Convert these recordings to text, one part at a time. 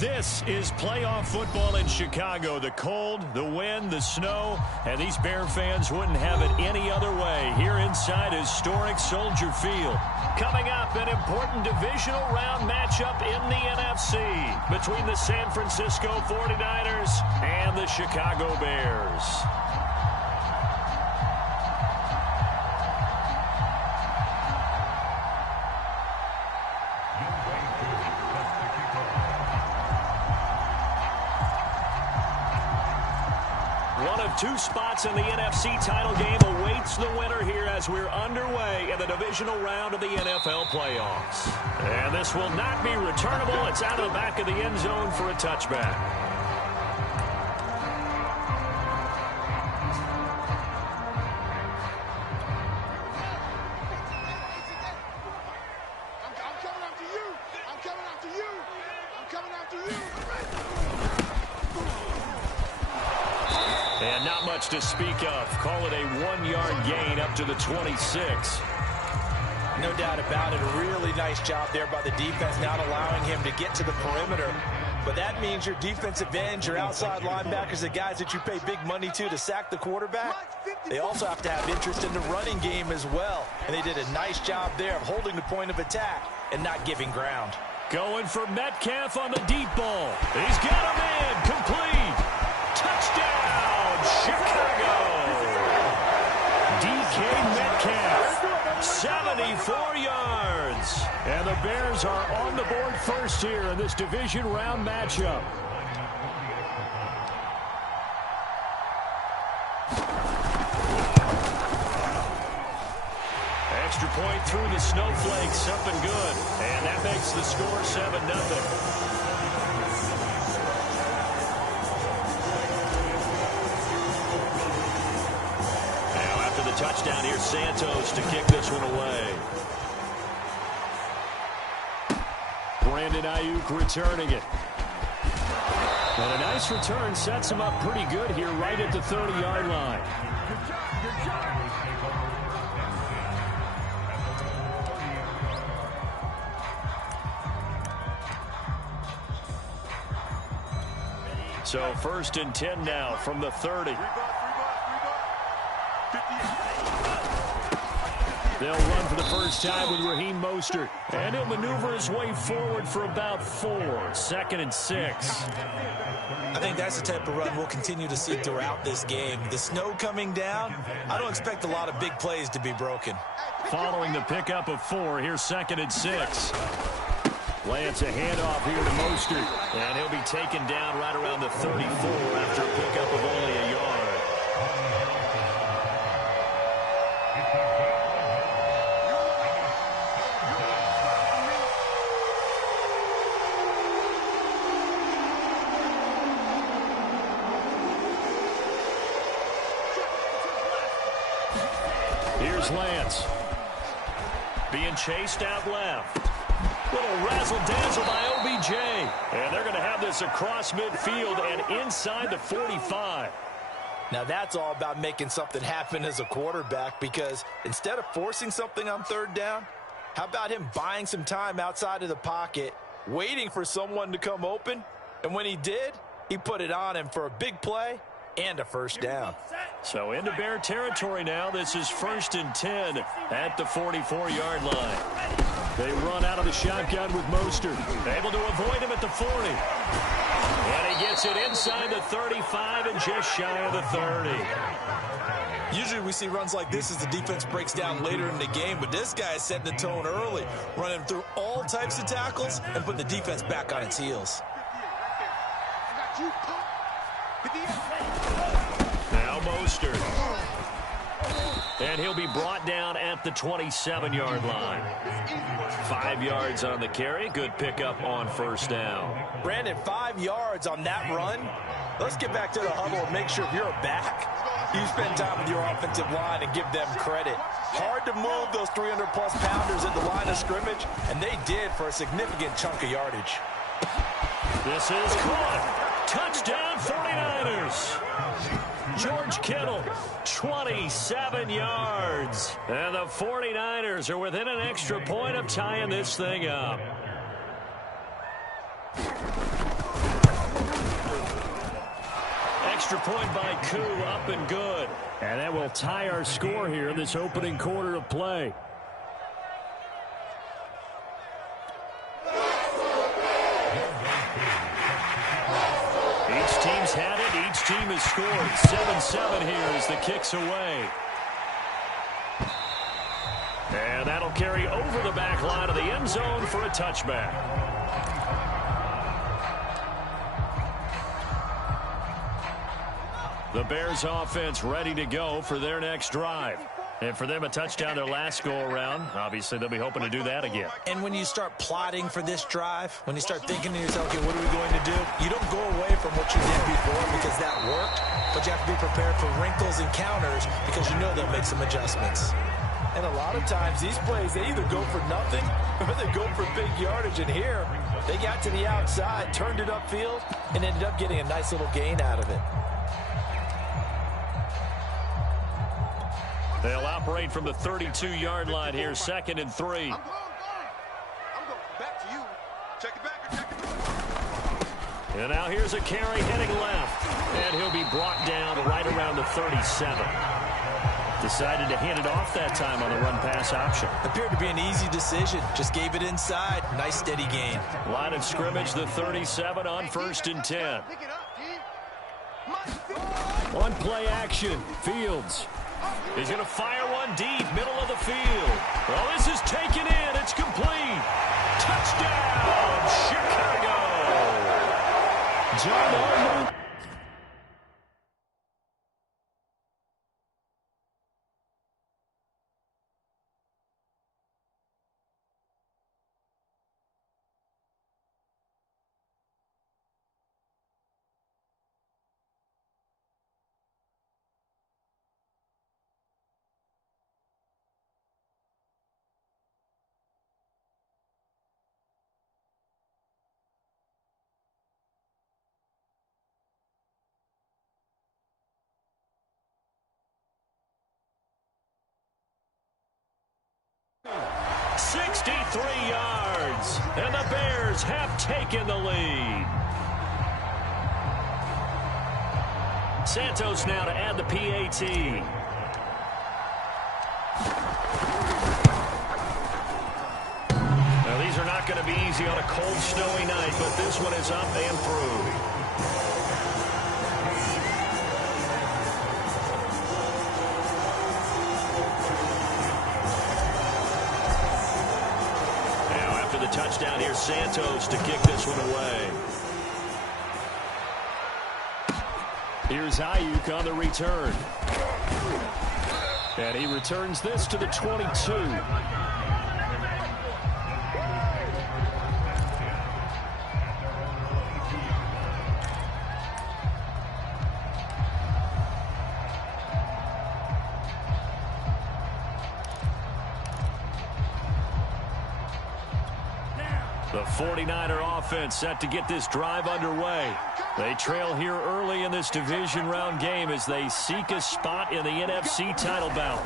This is playoff football in Chicago. The cold, the wind, the snow, and these Bear fans wouldn't have it any other way here inside historic Soldier Field. Coming up, an important divisional round matchup in the NFC between the San Francisco 49ers and the Chicago Bears. Two spots in the NFC title game awaits the winner here as we're underway in the divisional round of the NFL playoffs. And this will not be returnable. It's out of the back of the end zone for a touchback. To speak of. Call it a 1-yard gain up to the 26. No doubt about it. A really nice job there by the defense, not allowing him to get to the perimeter. But that means your defensive ends, your outside linebackers, the guys that you pay big money to sack the quarterback, they also have to have interest in the running game as well. And they did a nice job there of holding the point of attack and not giving ground. Going for Metcalf on the deep ball. He's got him in. Complete. Touchdown, Chicago. DK Metcalf, 74 yards. And the Bears are on the board first here in this division round matchup. Extra point through the snowflakes, something good. And that makes the score 7-0. Touchdown here, Santos to kick this one away. Brandon Ayuk returning it. And a nice return sets him up pretty good here right at the 30-yard line. So 1st and 10 now from the 30. They'll run for the first time with Raheem Mostert. And he'll maneuver his way forward for about 4. 2nd and 6. I think that's the type of run we'll continue to see throughout this game. The snow coming down, I don't expect a lot of big plays to be broken. Following the pickup of 4, here's 2nd and 6. Lance a handoff here to Mostert. And he'll be taken down right around the 34 after a pickup of only a yard. Here's Lance. Being chased out left. Little razzle-dazzle by OBJ. And they're going to have this across midfield and inside the 45. Now that's all about making something happen as a quarterback, because instead of forcing something on 3rd down, how about him buying some time outside of the pocket, waiting for someone to come open, and when he did, he put it on him for a big play and a 1st down. So into Bear territory now. This is 1st and 10 at the 44-yard line. They run out of the shotgun with Mostert. Able to avoid him at the 40. And he gets it inside the 35 and just shy of the 30. Usually we see runs like this as the defense breaks down later in the game, but this guy is setting the tone early, running through all types of tackles and putting the defense back on its heels. Now Mostert. And he'll be brought down at the 27-yard line. 5 yards on the carry. Good pickup on 1st down. Brandon, 5 yards on that run. Let's get back to the huddle and make sure if you're a back, you spend time with your offensive line and give them credit. Hard to move those 300-plus pounders at the line of scrimmage, and they did for a significant chunk of yardage. This is caught. Touchdown 49ers. George Kittle, 27 yards. And the 49ers are within an extra point of tying this thing up. extra point by Koo, up and good. And that will tie our score here in this opening quarter of play. Each team's had it. Each team has scored. 7-7 here as the kick's away. And that'll carry over the back line of the end zone for a touchback. The Bears offense ready to go for their next drive. And for them, a touchdown their last go-around. Obviously, they'll be hoping to do that again. And when you start plotting for this drive, when you start thinking to yourself, okay, what are we going to do? You don't go away from what you did before because that worked, but you have to be prepared for wrinkles and counters because you know they'll make some adjustments. And a lot of times, these plays, they either go for nothing or they go for big yardage. And here, they got to the outside, turned it upfield, and ended up getting a nice little gain out of it. They'll operate from the 32-yard line here, 2nd and 3. I'm going. Back to you. Check it back. Check it back. And now here's a carry heading left. And he'll be brought down right around the 37. Decided to hand it off that time on the run-pass option. Appeared to be an easy decision. Just gave it inside. Nice, steady gain. Line of scrimmage, the 37 on 1st and 10. Pick it up, G. On play action, Fields. He's going to fire one deep, middle of the field. Well, this is taken in. It's complete. Touchdown, Chicago. John Arnold. yards, and the Bears have taken the lead. Santos now to add the PAT. Now, these are not going to be easy on a cold, snowy night, but this one is up and through. Touchdown here, Santos to kick this one away. Here's Ayuk on the return. And he returns this to the 22. The 49er offense set to get this drive underway. They trail here early in this division round game as they seek a spot in the NFC title bout.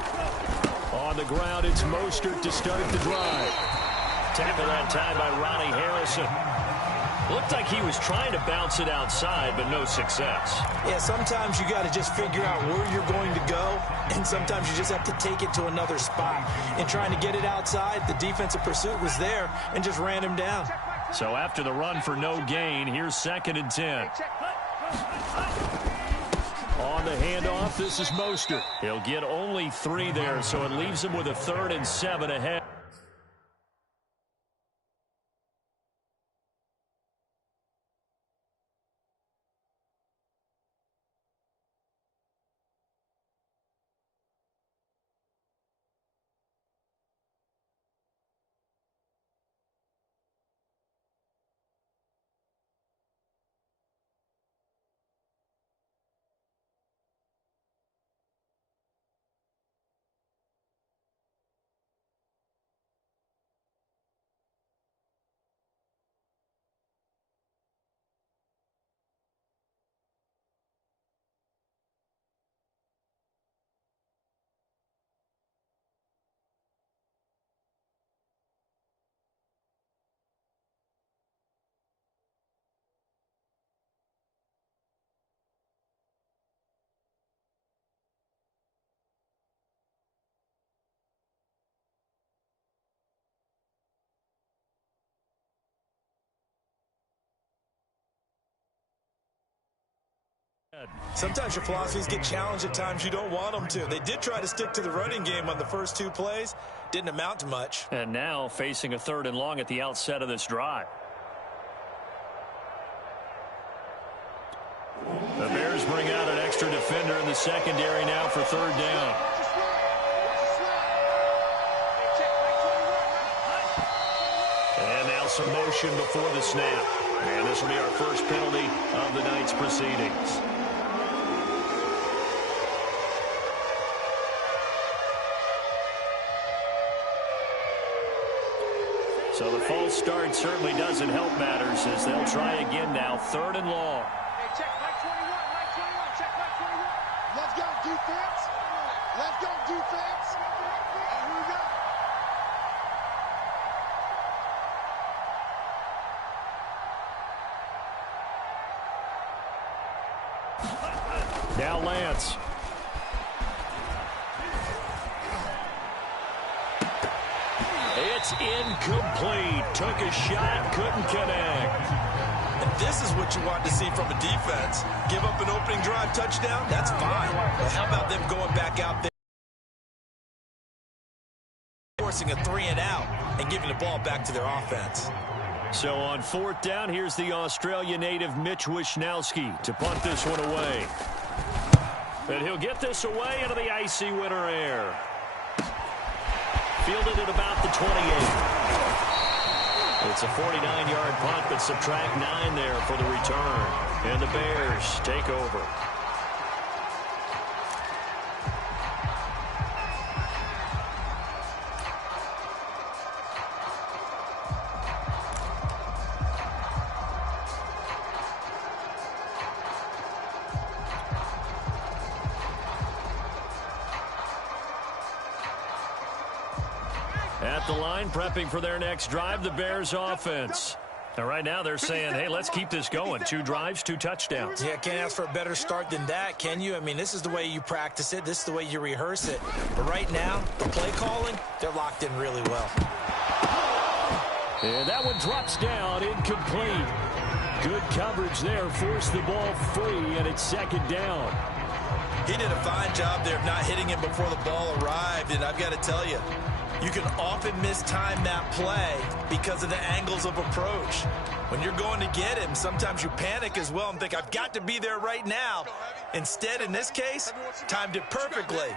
On the ground, it's Mostert to start the drive. Tackle that time by Ronnie Harrison. Looked like he was trying to bounce it outside, but no success. Yeah, sometimes you got to just figure out where you're going to go, and sometimes you just have to take it to another spot. In trying to get it outside, the defensive pursuit was there and just ran him down. So after the run for no gain, here's 2nd and 10. On the handoff, this is Mostert. He'll get only 3 there, so it leaves him with a 3rd and 7 ahead. Sometimes your philosophies get challenged at times you don't want them to. They did try to stick to the running game on the first 2 plays. Didn't amount to much. And now facing a 3rd and long at the outset of this drive. The Bears bring out an extra defender in the secondary now for 3rd down. And now some motion before the snap. And this will be our first penalty of the night's proceedings. So the false start certainly doesn't help matters as they'll try again now. 3rd and long. Hey, check Mike 21, Mike 21, check Mike 21. Let's go, defense. Let's go, defense. Here we go. Now Lance. It's incomplete. Took a shot, couldn't connect. And this is what you want to see from a defense. Give up an opening drive touchdown, that's fine. But how about them going back out there, forcing a 3 and out and giving the ball back to their offense? So on 4th down, here's the Australia native Mitch Wishnowsky to punt this one away. And he'll get this away into the icy winter air. Fielded at about the 28. It's a 49-yard punt, but subtract 9 there for the return. And the Bears take over. At the line, prepping for their next drive, the Bears offense. And right now they're saying, hey, let's keep this going. 2 drives, 2 touchdowns. Yeah, can't ask for a better start than that, can you? I mean, this is the way you practice it. This is the way you rehearse it. But right now, the play calling, they're locked in really well. And that one drops down, incomplete. Good coverage there, forced the ball free, and it's 2nd down. He did a fine job there of not hitting him before the ball arrived, and I've got to tell you, you can often mistime that play because of the angles of approach. When you're going to get him, sometimes you panic as well and think, I've got to be there right now. Instead, in this case, timed it perfectly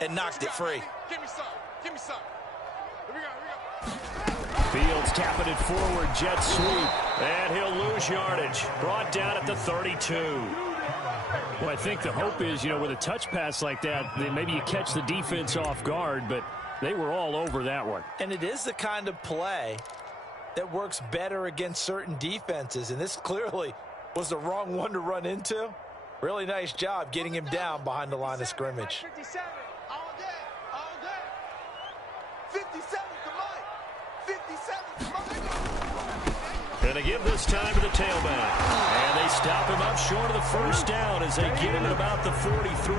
and knocked it free. Give me some. Give me some. Here we go. Fields tapping it forward, jet sweep, and he'll lose yardage. Brought down at the 32. Well, I think the hope is, with a touch pass like that, then maybe you catch the defense off guard, but they were all over that one. And it is the kind of play that works better against certain defenses, and this clearly was the wrong one to run into. Really nice job getting him down behind the line of scrimmage. 57, all day, all day. 57 to Mike. 57 to Mike. And they give this time to the tailback. And they stop him up short of the 1st down as they get him at about the 43.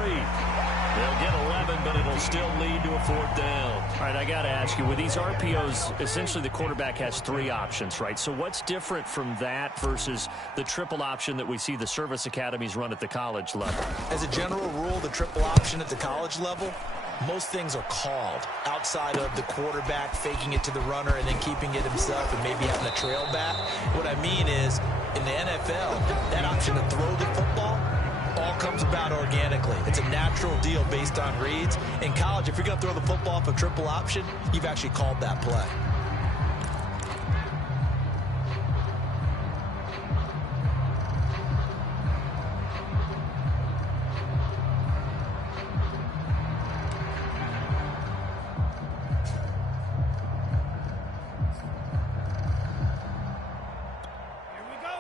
They'll get 11, but it'll still lead to a 4th down. All right, I got to ask you, with these RPOs, essentially the quarterback has 3 options, right? So what's different from that versus the triple option that we see the service academies run at the college level? As a general rule, the triple option at the college level, most things are called outside of the quarterback faking it to the runner and then keeping it himself and maybe having a trail back. What I mean is, in the NFL, that option to throw the football all comes about organically. It's a natural deal based on reads. In college, if you're going to throw the football off a triple option, you've actually called that play.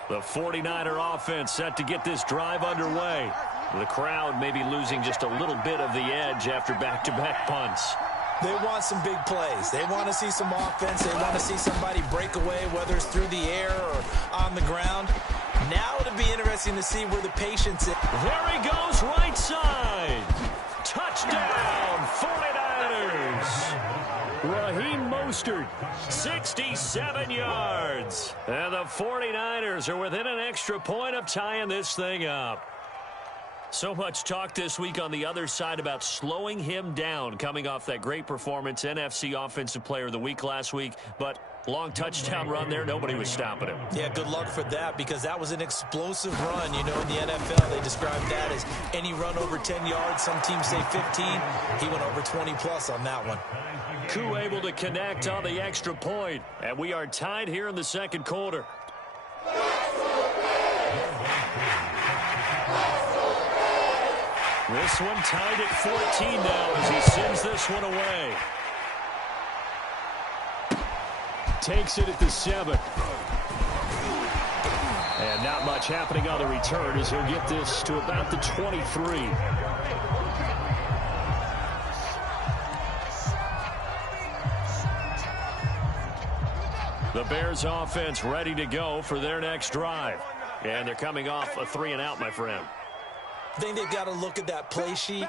The 49er offense set to get this drive underway. The crowd may be losing just a little bit of the edge after back-to-back punts. They want some big plays. They want to see some offense. They want to see somebody break away, whether it's through the air or on the ground. Now it'll be interesting to see where the patience is. There he goes, right side. Touchdown, 49ers. Raheem Mostert, 67 yards. And the 49ers are within an extra point of tying this thing up. So much talk this week on the other side about slowing him down, coming off that great performance, NFC Offensive Player of the Week last week. But long touchdown run there, nobody was stopping him. Yeah, good luck for that, because that was an explosive run. You know, in the NFL, they described that as any run over 10 yards. Some teams say 15. He went over 20-plus on that one. Koo able to connect on the extra point, and we are tied here in the second quarter. This one tied at 14 now as he sends this one away. Takes it at the 7. And not much happening on the return as he'll get this to about the 23. The Bears offense ready to go for their next drive. And they're coming off a 3-and-out, my friend. I think they've got to look at that play sheet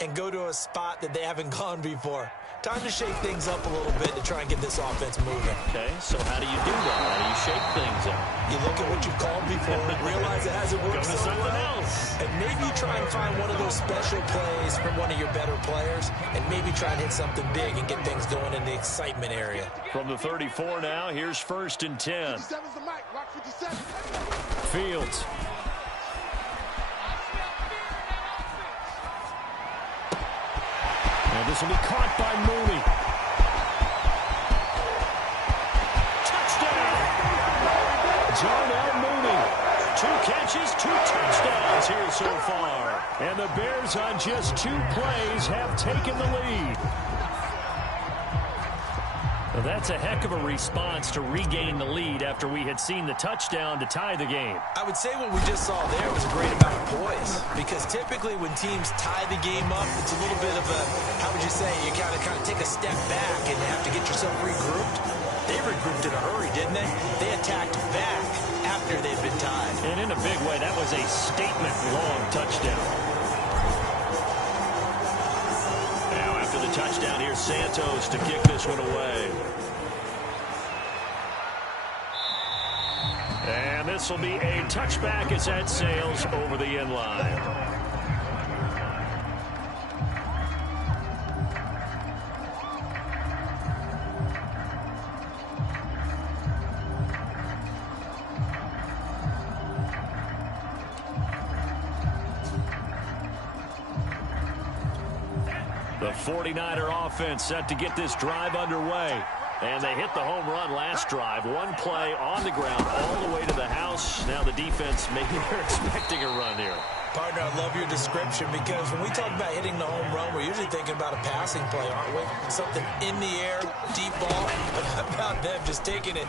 and go to a spot that they haven't gone before. Time to shake things up a little bit to try and get this offense moving. Okay, so how do you do that? How do you shake things up? You look at what you've called before, realize it hasn't worked so well, and maybe you try and find one of those special plays from one of your better players, and maybe try and hit something big and get things going in the excitement area. From the 34 now, here's 1st and 10. Fields. And this will be caught by Mooney. Touchdown! Darnell Mooney. 2 catches, 2 touchdowns here so far. And the Bears on just 2 plays have taken the lead. Well, that's a heck of a response to regain the lead after we had seen the touchdown to tie the game. I would say what we just saw there was a great amount of poise, because typically when teams tie the game up, it's a little bit of a, how would you say, you kind of take a step back and have to get yourself regrouped. They regrouped in a hurry, didn't they? They attacked back after they'd been tied. And in a big way, that was a statement-long touchdown. Now after the touchdown, here's Santos to kick this one away. And this will be a touchback as that sails over the end line. The 49er offense set to get this drive underway. And they hit the home run last drive. 1 play on the ground all the way to the house. Now the defense, maybe they're expecting a run here. Partner, I love your description, because when we talk about hitting the home run, we're usually thinking about a passing play, aren't we? Something in the air, deep ball. But how about them just taking it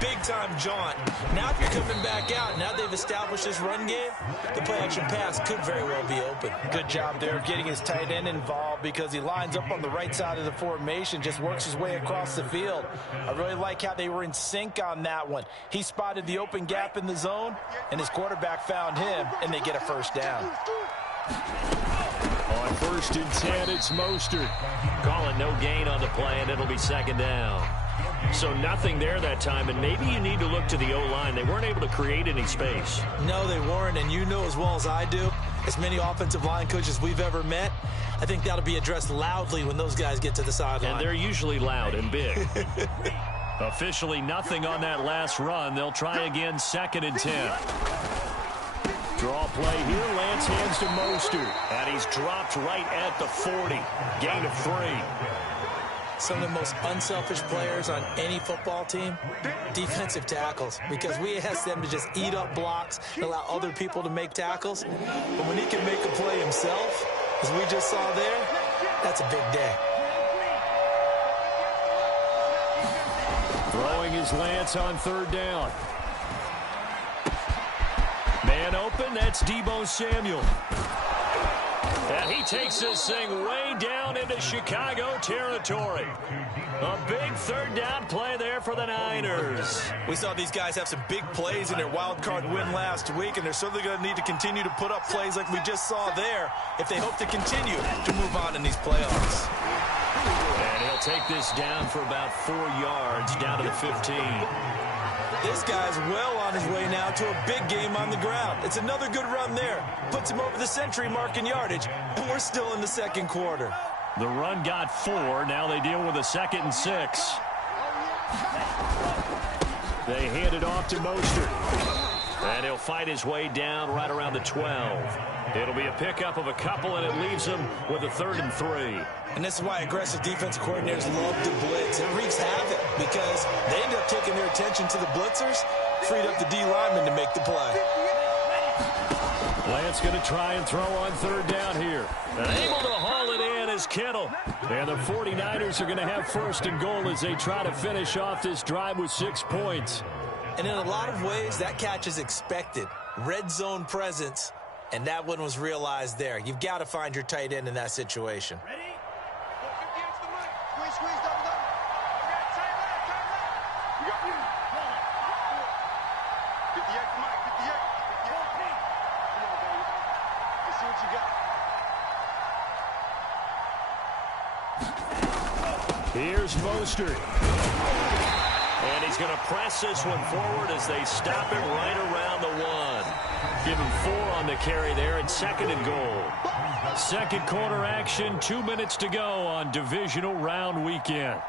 big-time jaunt? Now if you're coming back out, now they've established this run game, the play-action pass could very well be open. Good job there getting his tight end involved, because he lines up on the right side of the formation, just works his way across the field. I really like how they were in sync on that one. He spotted the open gap in the zone, and his quarterback found him, and they get a first down. On 1st and 10, it's Mostert. Calling no gain on the play, and it'll be 2nd down. So nothing there that time, and maybe you need to look to the O-line. They weren't able to create any space. No, they weren't, and you know as well as I do, as many offensive line coaches we've ever met, I think that'll be addressed loudly when those guys get to the sideline. And they're usually loud and big. Officially nothing on that last run. They'll try again, 2nd and 10. Draw play here. Lance hands to Mostert. And he's dropped right at the 40. Gain of 3. Some of the most unselfish players on any football team, defensive tackles, because we ask them to just eat up blocks and allow other people to make tackles. But when he can make a play himself, as we just saw there, that's a big day. Throwing is Lance on 3rd down. Man open, that's Deebo Samuel. And he takes this thing way down into Chicago territory. A big 3rd down play there for the Niners. We saw these guys have some big plays in their wild card win last week, and they're certainly going to need to continue to put up plays like we just saw there if they hope to continue to move on in these playoffs. And he'll take this down for about 4 yards, down to the 15. This guy's well on his way now to a big game on the ground. It's another good run there. Puts him over the century mark in yardage, and we're still in the second quarter. The run got 4. Now they deal with a 2nd and 6. They hand it off to Mostert. And he'll fight his way down right around the 12. It'll be a pickup of a couple, and it leaves them with a 3rd and 3. And this is why aggressive defensive coordinators love to blitz. It wreaks havoc because they end up taking their attention to the blitzers, freed up the D lineman to make the play. Lance going to try and throw on 3rd down here. And able to haul it in is Kittle. And the 49ers are going to have 1st and goal as they try to finish off this drive with 6 points. And in a lot of ways, that catch is expected. Red zone presence, and that one was realized there. You've got to find your tight end in that situation. Ready? Squeeze, double. Okay, tight left. You got me. 58, Mike, 58. Come on, baby. Let's see what you got. Here's Mostert. And he's going to press this one forward as they stop him right around the 1. Give him 4 on the carry there at 2nd and goal. Second quarter action, 2 minutes to go on divisional round weekend.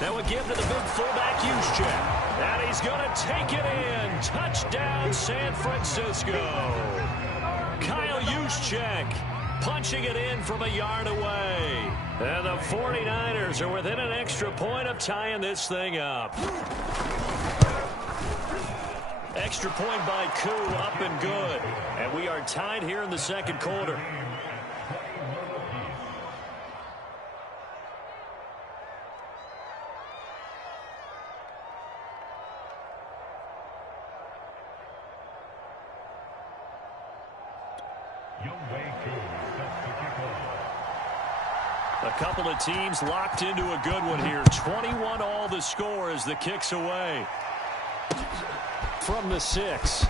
That would give to the big fullback Juszczyk. And he's going to take it in. Touchdown, San Francisco. Kyle Juszczyk punching it in from a yard away. And the 49ers are within an extra point of tying this thing up. Extra point by Koo, up and good. And we are tied here in the second quarter. A couple of teams locked into a good one here. 21 all the score as the kick's away. From the 6.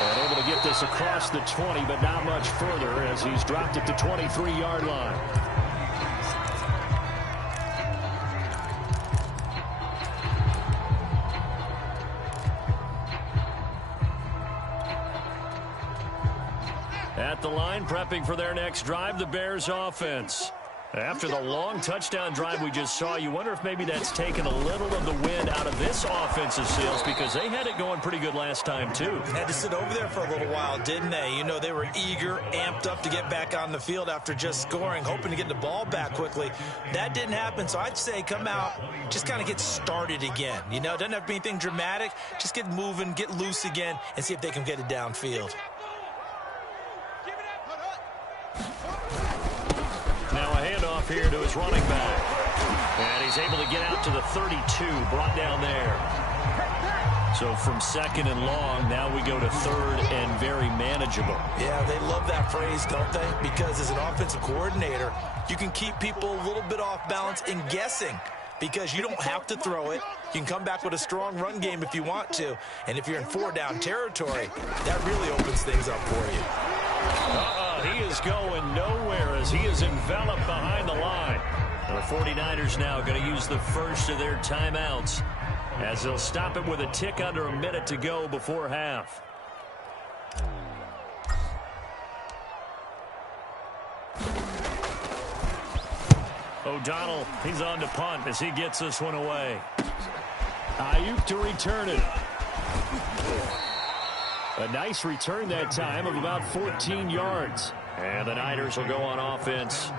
And able to get this across the 20, but not much further as he's dropped at the 23-yard line. At the line, prepping for their next drive, the Bears offense. After the long touchdown drive we just saw, you wonder if maybe that's taken a little of the wind out of this offensive sails because they had it going pretty good last time, too. Had to sit over there for a little while, didn't they? You know, they were eager, amped up to get back on the field after just scoring, hoping to get the ball back quickly. That didn't happen, so I'd say come out, just kind of get started again. You know, it doesn't have to be anything dramatic. Just get moving, get loose again, and see if they can get it downfield. Now a handoff here to his running back. And he's able to get out to the 32, brought down there. So from 2nd and long, now we go to 3rd and very manageable. Yeah, they love that phrase, don't they? Because as an offensive coordinator, you can keep people a little bit off balance in guessing because you don't have to throw it. You can come back with a strong run game if you want to. And if you're in 4-down territory, that really opens things up for you. He is going nowhere as he is enveloped behind the line. The 49ers now going to use the first of their timeouts as they'll stop it with a tick under a minute to go before half. O'Donnell, he's on to punt as he gets this one away. Ayuk to return it. A nice return that time of about 14 yards. And the Niners will go on offense.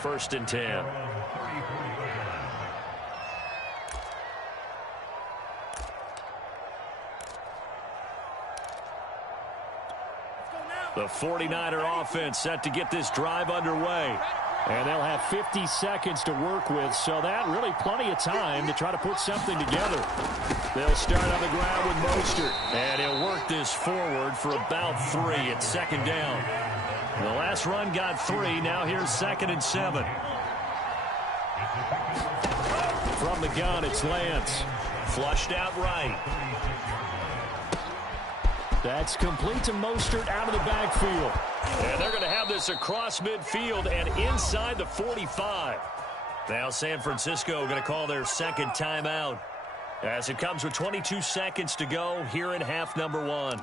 1st and 10. The 49er offense set to get this drive underway. And they'll have 50 seconds to work with, so that really plenty of time to try to put something together. They'll start on the ground with Mostert. And he'll work this forward for about 3 at second down. The last run got 3. Now here's 2nd and 7. From the gun, it's Lance. Flushed out right. That's complete to Mostert out of the backfield. And they're going to have this across midfield and inside the 45. Now San Francisco going to call their second timeout as it comes with 22 seconds to go here in half number 1.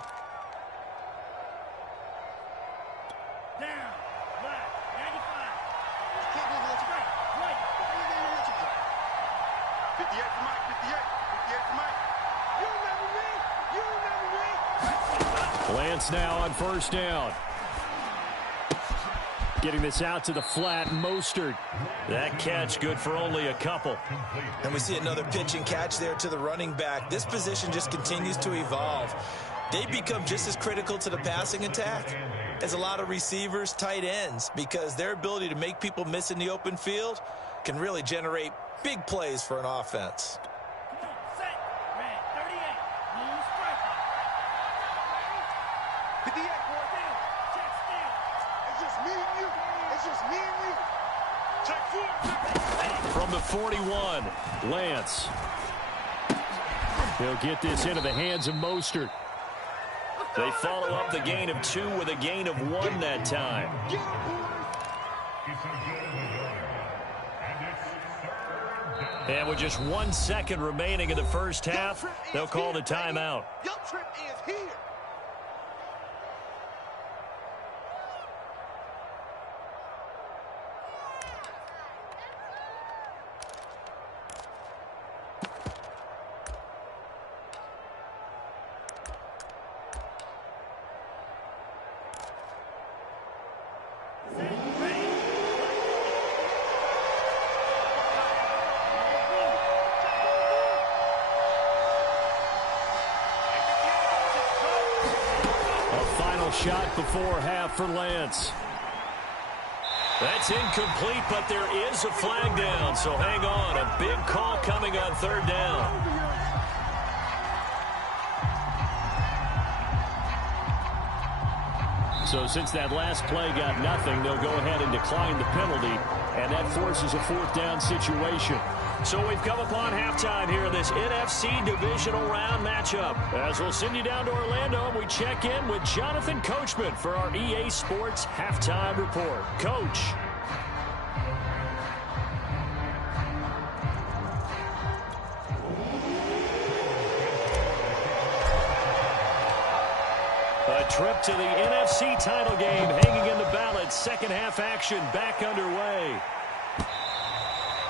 Lance now on first down. Getting this out to the flat, Mostert. That catch good for only a couple. And we see another pitch and catch there to the running back. This position just continues to evolve. They become just as critical to the passing attack as a lot of receivers, tight ends, because their ability to make people miss in the open field can really generate big plays for an offense. From the 41, Lance. He'll get this into the hands of Mostert. They follow up the gain of 2 with a gain of 1 that time. And with just 1 second remaining in the first half, they'll call the timeout. Your trip is here. Shot before half for Lance. That's incomplete, but there is a flag down, so hang on. A big call coming on 3rd down. So since that last play got nothing, they'll go ahead and decline the penalty, and that forces a 4th down situation. So we've come upon halftime here in this NFC divisional round matchup. As we'll send you down to Orlando, we check in with Jonathan Coachman for our EA Sports Halftime Report. Coach. A trip to the NFC title game hanging in the balance. Second half action back underway.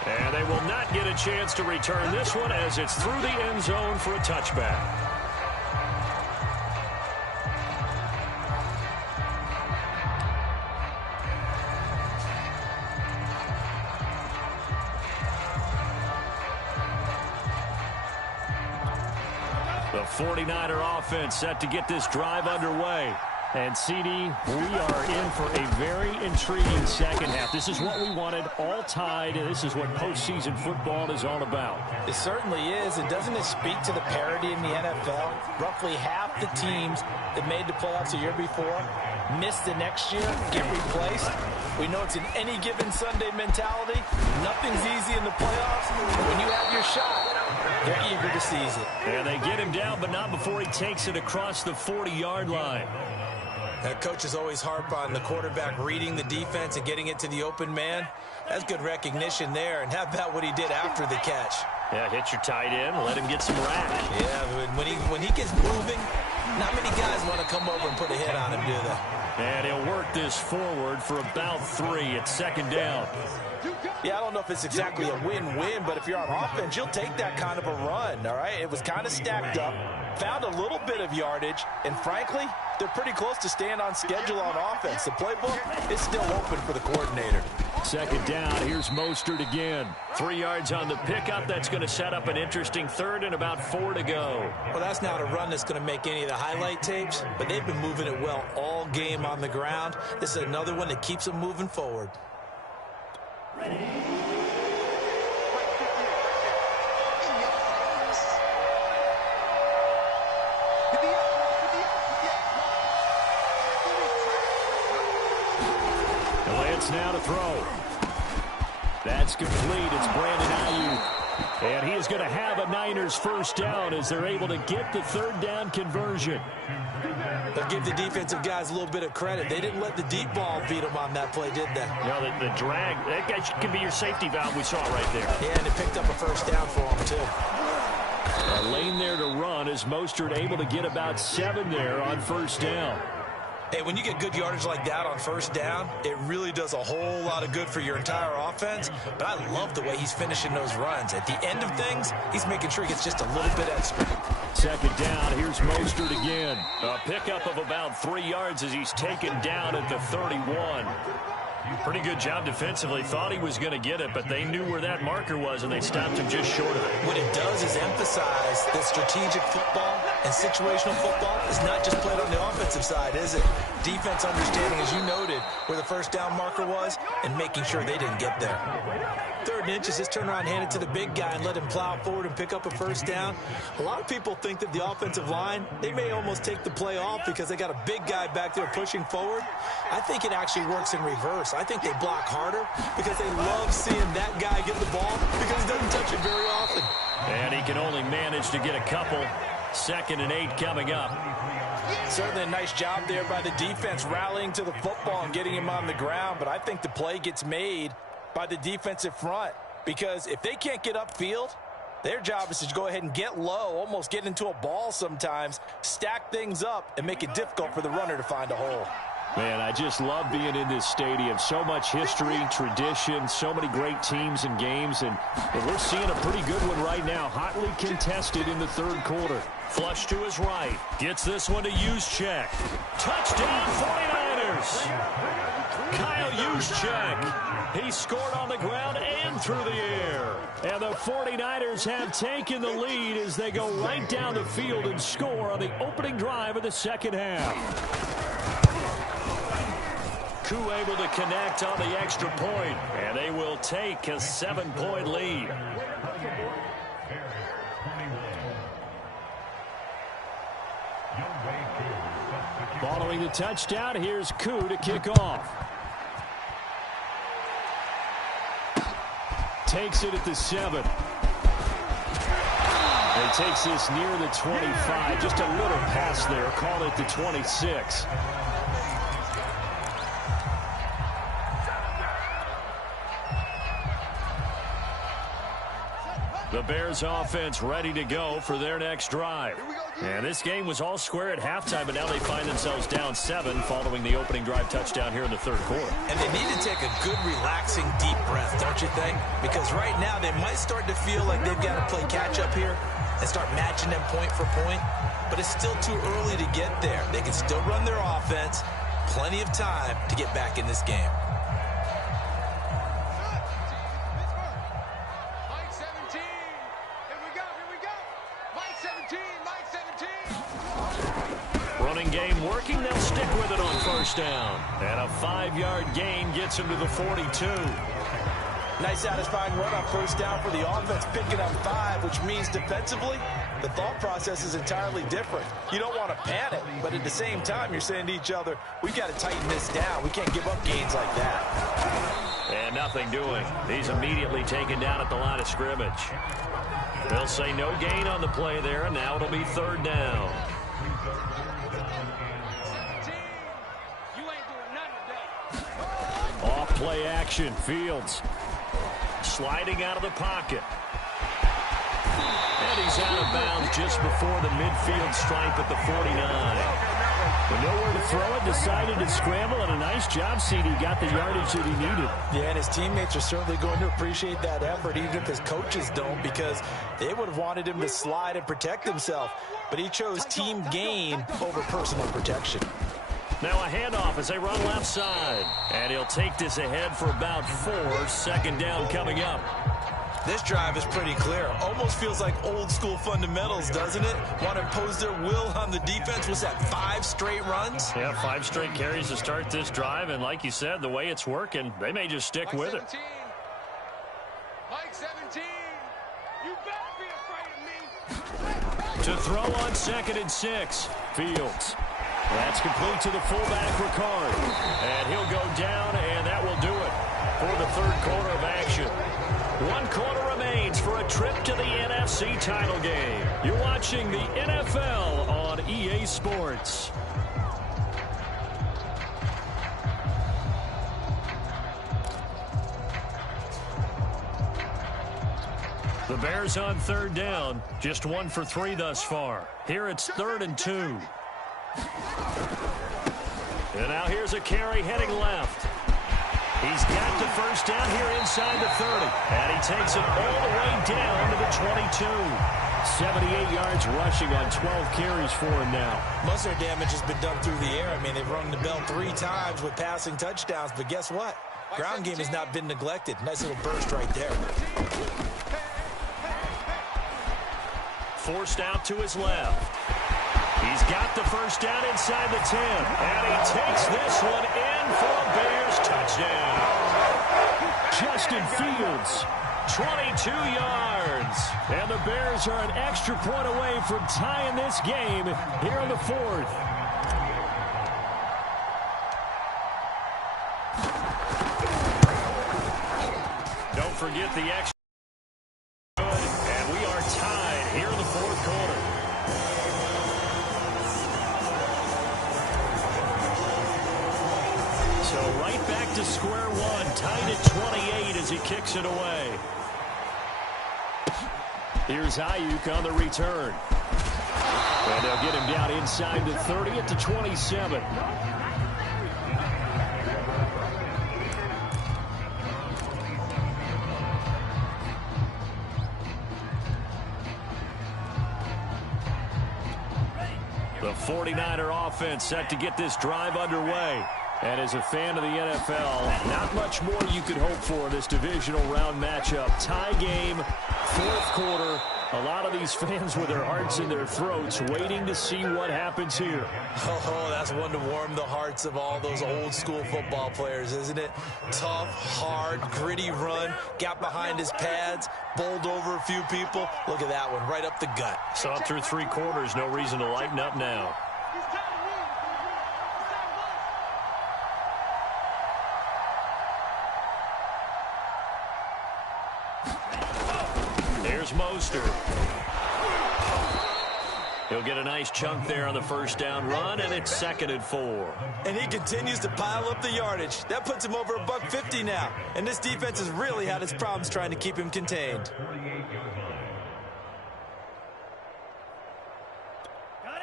And they will not get a chance to return this one as it's through the end zone for a touchback. The 49er offense set to get this drive underway. And, CD, we are in for a very intriguing second half. This is what we wanted, all tied, and this is what postseason football is all about. It certainly is. And doesn't it speak to the parity in the NFL? Roughly half the teams that made the playoffs the year before miss the next year, get replaced. We know it's an any given Sunday mentality. Nothing's easy in the playoffs. When you have your shot, they're eager to seize it. And they get him down, but not before he takes it across the 40-yard line. Coaches always harp on the quarterback reading the defense and getting it to the open man. That's good recognition there. And how about what he did after the catch? Yeah, hit your tight end, let him get some rack. Yeah, when he gets moving, not many guys want to come over and put a hit on him, do they? And he'll work this forward for about 3 at 2nd down. Yeah, I don't know if it's exactly a win-win, but if you're on offense, you'll take that kind of a run, all right? It was kind of stacked up, found a little bit of yardage, and frankly, they're pretty close to staying on schedule on offense. The playbook is still open for the coordinator. 2nd down, here's Mostert again. 3 yards on the pickup. That's going to set up an interesting 3rd and about 4 to go. Well, that's not a run that's going to make any of the highlight tapes, but they've been moving it well all game on the ground. This is another one that keeps them moving forward. Now to throw. That's complete. It's Brandon Ayuk. And he is going to have a Niners first down as they're able to get the third down conversion. They'll give the defensive guys a little bit of credit. They didn't let the deep ball beat them on that play, did they? No, the drag, that guy can be your safety valve we saw right there. Yeah, and it picked up a first down for them, too. A lane there to run as Mostert able to get about 7 there on first down. Hey, when you get good yardage like that on first down, it really does a whole lot of good for your entire offense. But I love the way he's finishing those runs. At the end of things, he's making sure he gets just a little bit extra. Second down, here's Mostert again. A pickup of about 3 yards as he's taken down at the 31. Pretty good job defensively. Thought he was going to get it, but they knew where that marker was, and they stopped him just short of it. What it does is emphasize that strategic football and situational football is not just played on the offensive side, is it? Defense understanding, as you noted, where the first down marker was and making sure they didn't get there. 3rd and inches, just turn around, hand it to the big guy and let him plow forward and pick up a first down. A lot of people think that the offensive line, they may almost take the play off because they got a big guy back there pushing forward. I think it actually works in reverse. I think they block harder because they love seeing that guy get the ball because he doesn't touch it very often. And he can only manage to get a couple. 2nd and 8 coming up. Certainly a nice job there by the defense rallying to the football and getting him on the ground, but I think the play gets made by the defensive front because if they can't get upfield, their job is to go ahead and get low, almost get into a ball sometimes, stack things up, and make it difficult for the runner to find a hole. Man, I just love being in this stadium. So much history, tradition, so many great teams and games, and we're seeing a pretty good one right now, hotly contested in the 3rd quarter. Flush to his right. Gets this one to Juszczyk. Touchdown 49ers. Kyle Juszczyk. He scored on the ground and through the air. And the 49ers have taken the lead as they go right down the field and score on the opening drive of the 2nd half. Koo able to connect on the extra point, and they will take a 7-point lead. Following the touchdown, here's Koo to kick off. Takes it at the 7. And takes this near the 25. Just a little pass there. Call it the 26. The Bears offense ready to go for their next drive. And this game was all square at halftime, but now they find themselves down 7 following the opening drive touchdown here in the 3rd quarter. And they need to take a good, relaxing, deep breath, don't you think? Because right now they might start to feel like they've got to play catch-up here and start matching them point for point. But it's still too early to get there. They can still run their offense. Plenty of time to get back in this game. Running game working. They'll stick with it on first down. And a 5-yard gain gets him to the 42. Nice satisfying run on first down for the offense, picking up 5, which means defensively, the thought process is entirely different. You don't want to panic, but at the same time, you're saying to each other, we've got to tighten this down. We can't give up gains like that. And nothing doing. He's immediately taken down at the line of scrimmage. They'll say no gain on the play there, and now it'll be 3rd down. Off play action. Fields sliding out of the pocket. And he's out of bounds just before the midfield stripe at the 49. But nowhere to throw it, decided to scramble, and a nice job, CD. Got the yardage that he needed. Yeah, and his teammates are certainly going to appreciate that effort, even if his coaches don't, because they would have wanted him to slide and protect himself. But he chose team gain over personal protection. Now a handoff as they run left side. And he'll take this ahead for about 4. 2nd down coming up. This drive is pretty clear. Almost feels like old school fundamentals, doesn't it? Want to impose their will on the defense. Was that 5 straight runs? Yeah, 5 straight carries to start this drive. And like you said, the way it's working, they may just stick with it. To throw on 2nd and 6. Fields. That's complete to the fullback, Ricard. And he'll go down, and that will do it for the third quarter of action. 1 quarter remains for a trip to the NFC title game. You're watching the NFL on EA Sports. The Bears on 3rd down. Just 1 for 3 thus far. Here it's 3rd and 2. And now here's a carry heading left. He's got the first down here inside the 30. And he takes it all the way down to the 22. 78 yards rushing on 12 carries for him now. Most of their damage has been done through the air. I mean, they've rung the bell 3 times with passing touchdowns. But guess what? Ground game has not been neglected. Nice little burst right there. Forced out to his left. He's got the first down inside the 10. And he takes this one in for a Bears touchdown. Justin Fields, 22 yards. And the Bears are an extra point away from tying this game here in the 4th. Don't forget the extra. And we are tied here in the 4th quarter. So right back to square one, tied at 28 as he kicks it away. Here's Ayuk on the return. And they'll get him down inside the 30 at the 27. The 49er offense set to get this drive underway. And as a fan of the NFL, not much more you could hope for in this divisional round matchup. Tie game, 4th quarter. A lot of these fans with their hearts in their throats waiting to see what happens here. Oh, that's one to warm the hearts of all those old school football players, isn't it? Tough, hard, gritty run, got behind his pads, bowled over a few people. Look at that one, right up the gut. Saw it through 3 quarters, no reason to lighten up now. There's Mostert. He'll get a nice chunk there on the first down run, and it's 2nd and 4. And he continues to pile up the yardage. That puts him over $150 now. And this defense has really had its problems trying to keep him contained.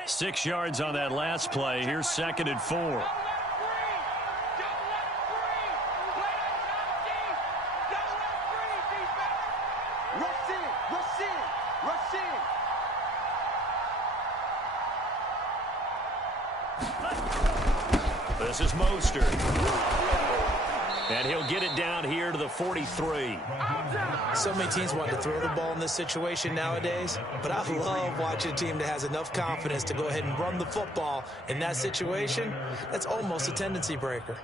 6 yards on that last play. Here's 2nd and 4. This is Mostert. And he'll get it down here to the 43. So many teams want to throw the ball in this situation nowadays, but I love watching a team that has enough confidence to go ahead and run the football in that situation. That's almost a tendency breaker.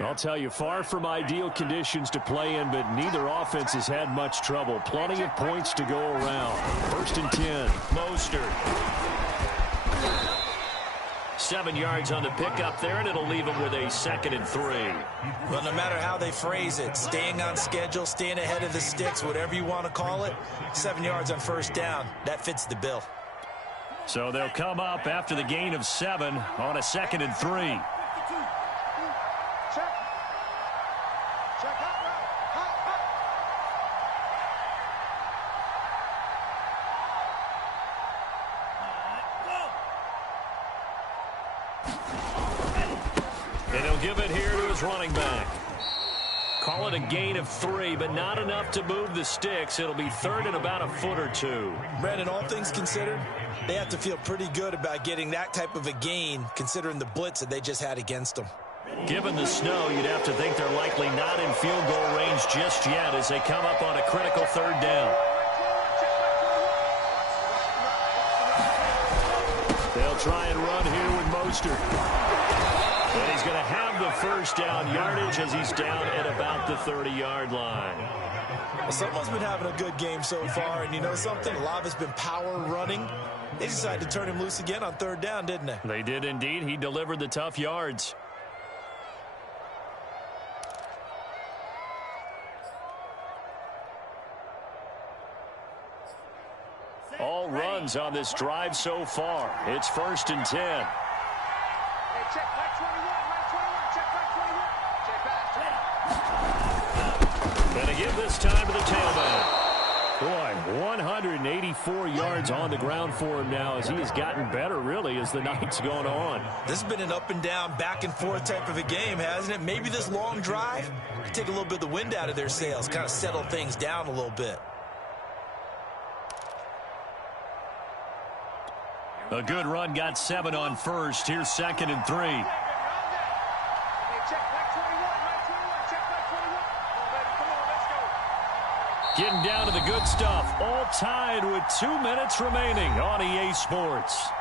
I'll tell you, far from ideal conditions to play in, but neither offense has had much trouble. Plenty of points to go around. 1st and 10. Mostert. 7 yards on the pickup there, and it'll leave him with a 2nd and 3. Well, no matter how they phrase it, staying on schedule, staying ahead of the sticks, whatever you want to call it, 7 yards on first down, that fits the bill. So they'll come up after the gain of 7 on a 2nd and 3. And he'll give it here to his running back. Call it a gain of 3, but not enough to move the sticks. It'll be 3rd and about a foot or 2. Brandon, all things considered, they have to feel pretty good about getting that type of a gain, considering the blitz that they just had against them. Given the snow, you'd have to think they're likely not in field goal range just yet as they come up on a critical 3rd down. try and run here with Mostert. And he's going to have the first down yardage as he's down at about the 30-yard line. Well, someone's been having a good game so far, and you know something? A lot of it's been power running. They decided to turn him loose again on third down, didn't they? They did indeed. He delivered the tough yards. All runs on this drive so far. It's 1st and 10. Hey, check back 21, check back 21. Gonna give this time to the tailback. Boy, 184 yards on the ground for him now as he has gotten better, really, as the night's going on. This has been an up and down, back and forth type of a game, hasn't it? Maybe this long drive could take a little bit of the wind out of their sails, kind of settle things down a little bit. A good run, got 7 on first. Here's 2nd and 3. Hey, check back 21, check back 21. Come on, baby, come on, let's go. Getting down to the good stuff. All tied with 2 minutes remaining on EA Sports.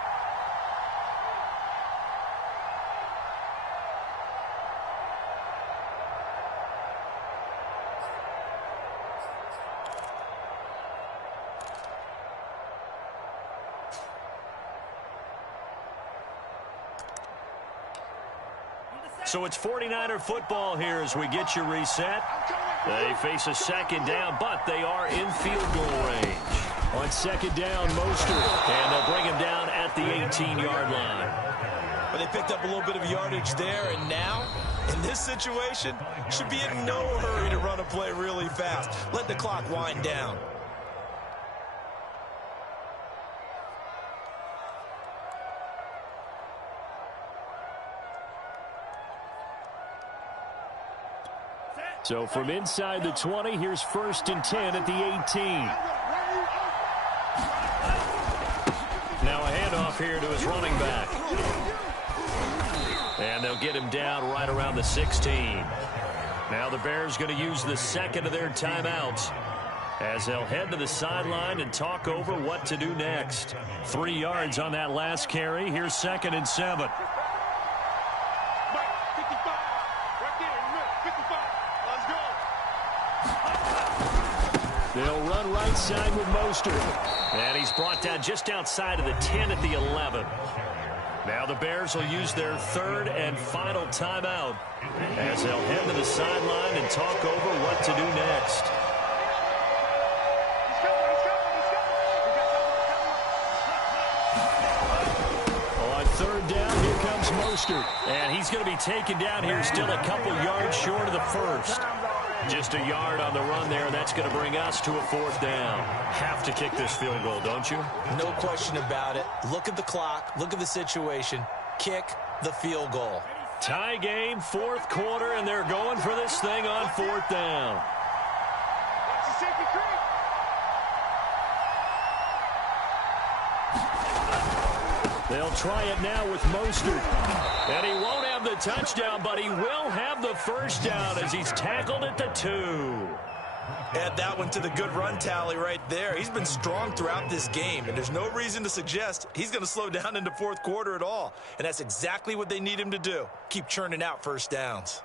So it's 49er football here as we get you reset. They face a 2nd down, but they are in field goal range. On 2nd down, Mostert, and they'll bring him down at the 18-yard line. But they picked up a little bit of yardage there, and now, in this situation, should be in no hurry to run a play really fast. Let the clock wind down. So from inside the 20, here's 1st and 10 at the 18. Now a handoff here to his running back. And they'll get him down right around the 16. Now the Bears going to use the 2nd of their timeouts as they'll head to the sideline and talk over what to do next. 3 yards on that last carry. Here's 2nd and 7. They'll run right side with Mostert. And he's brought down just outside of the 10 at the 11. Now the Bears will use their 3rd and final timeout as they'll head to the sideline and talk over what to do next. On 3rd down, here comes Mostert. And he's going to be taken down here still a couple yards short of the 1st. Just a yard on the run there, and that's going to bring us to a 4th down. Have to kick this field goal, don't you? No question about it. Look at the clock. Look at the situation. Kick the field goal. Tie game, 4th quarter, and they're going for this thing on 4th down. Watch the safety creep. They'll try it now with Mostert. And he won't have the touchdown, but he will have the 1st down as he's tackled at the 2. Add that one to the good run tally right there. He's been strong throughout this game, and there's no reason to suggest he's going to slow down into 4th quarter at all. And that's exactly what they need him to do. Keep churning out 1st downs.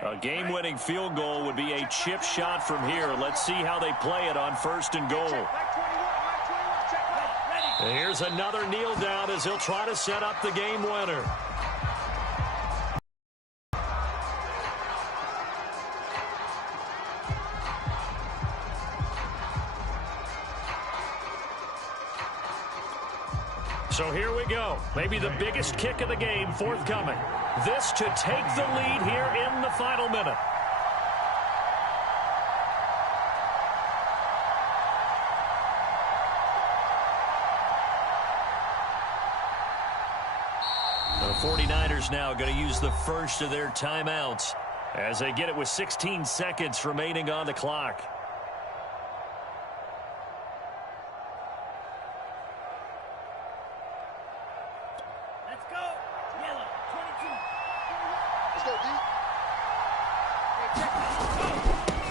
A game-winning field goal would be a chip shot from here. Let's see how they play it on 1st and goal. And here's another kneel down as he'll try to set up the game winner. So here we go. Maybe the biggest kick of the game forthcoming. This to take the lead here in the final minute. The 49ers now going to use the 1st of their timeouts as they get it with 16 seconds remaining on the clock.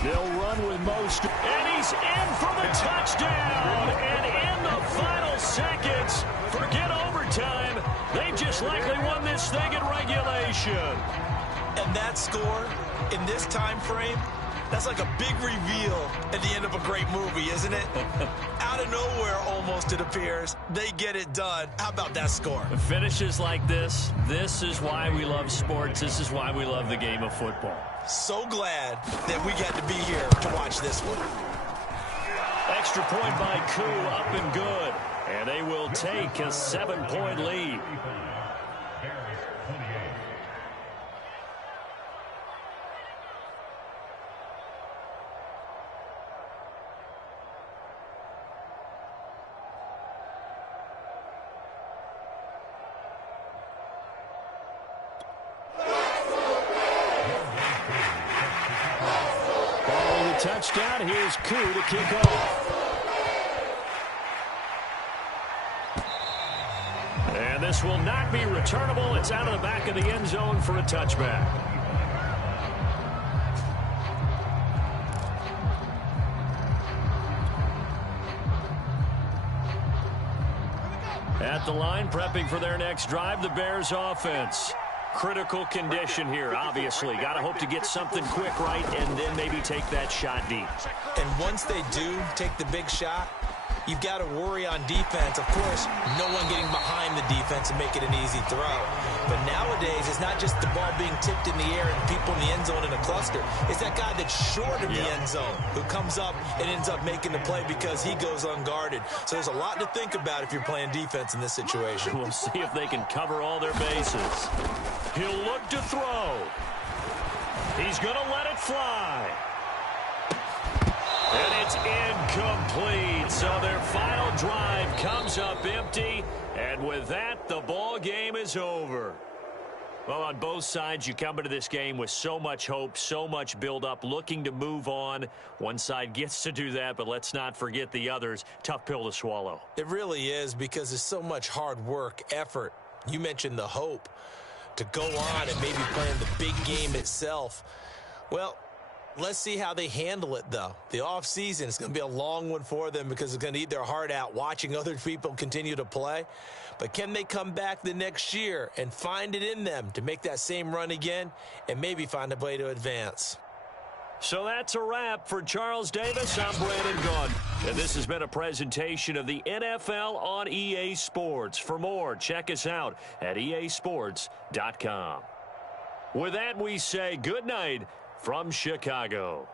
They'll run with most. And he's in for the touchdown. And in the final seconds, forget overtime. They just likely won this thing in regulation. And that score in this time frame, that's like a big reveal at the end of a great movie, isn't it? Out of nowhere, almost, it appears. They get it done. How about that score? Finishes like this is why we love sports. This is why we love the game of football. So glad that we got to be here to watch this one. Extra point by Koo, up and good. And they will take a 7-point lead. Touchdown. Here's Koo to kick off. And this will not be returnable. It's out of the back of the end zone for a touchback. At the line, prepping for their next drive, the Bears offense. Critical condition here, obviously. Got to hope to get something quick right and then maybe take that shot deep. And once they do take the big shot, you've got to worry on defense. Of course, no one getting behind the defense and make it an easy throw. But nowadays, it's not just the ball being tipped in the air and people in the end zone in a cluster. It's that guy that's short of the end zone who comes up and ends up making the play because he goes unguarded. So there's a lot to think about if you're playing defense in this situation. We'll see if they can cover all their bases. He'll look to throw. He's going to let it fly. And it's incomplete. So their final drive comes up empty. And with that, the ball game is over. Well, on both sides, you come into this game with so much hope, so much build-up, looking to move on. One side gets to do that, but let's not forget the others. Tough pill to swallow. It really is, because there's so much hard work, effort. You mentioned the hope to go on and maybe playing the big game itself. Well, let's see how they handle it, though. The offseason is going to be a long one for them because it's going to eat their heart out watching other people continue to play. But can they come back the next year and find it in them to make that same run again and maybe find a way to advance? So that's a wrap for Charles Davis. I'm Brandon Gaudin. And this has been a presentation of the NFL on EA Sports. For more, check us out at easports.com. With that, we say good night from Chicago.